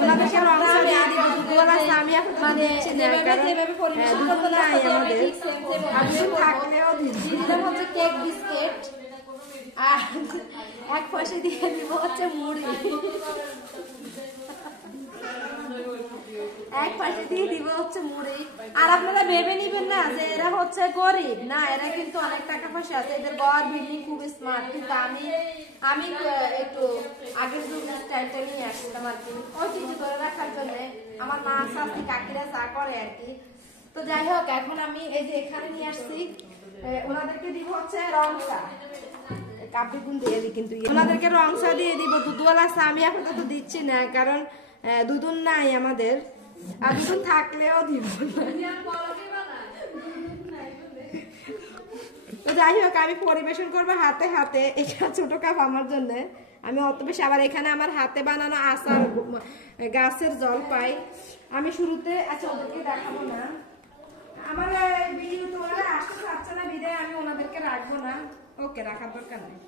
ওনাদেরকে অংশ দিয়ে দিব দুধওয়ালা চা আমি এখন দিচ্ছি না কারণ দুধ নাই আমাদের দুধ থাকলেও দিলাম হচ্ছে কেক বিস্কিট আর 1 পয়সা দিয়ে দিব হচ্ছে মুড়ি 1 পয়সা দিয়ে দিব হচ্ছে মুড়ি আর আপনারা ভেবে নিবেন না যে এরা হচ্ছে গরিব না এরা কিন্তু অনেক টাকা পয়সা আছে এদের ঘর বিল্ডিং খুব স্মার্ট কিন্তু আমি একটু আগের যুগের স্টাইলটা নিয়ে আসছিলাম আর কি ঐতিহ্য ধরে রাখার জন্য আমার মা শাশুড়ি কাকিরা চা করে আর কি তো যাই হোক এখন আমি এই যে এখানে নিয়ে আসছি ওনাদেরকে দিব হচ্ছে রং চা কাপি গুণ দিয়ে দিই কিন্তু ওনাদেরকে রং চা দিয়ে দিব দুধওয়ালা চা আমি এখন তো দিচ্ছি না কারণ দুধুন নাই আমাদের আর দুধুন থাকলেও দিব তো যাই হোক আমি পরিবেশন করবো হাতে হাতে এটা ছোট কাপ আমার জন্য আমি অত বেশি আবার এখানে আমার হাতে বানানো আচার গাছের জল পাই আমি শুরুতে আচ্ছা ওদেরকে দেখাবো না আমার ভিডিও তো ওনারা আসতে চাচ্ছে না বিদায় আমি ওনাদেরকে রাখবো না ওকে রাখার দরকার নেই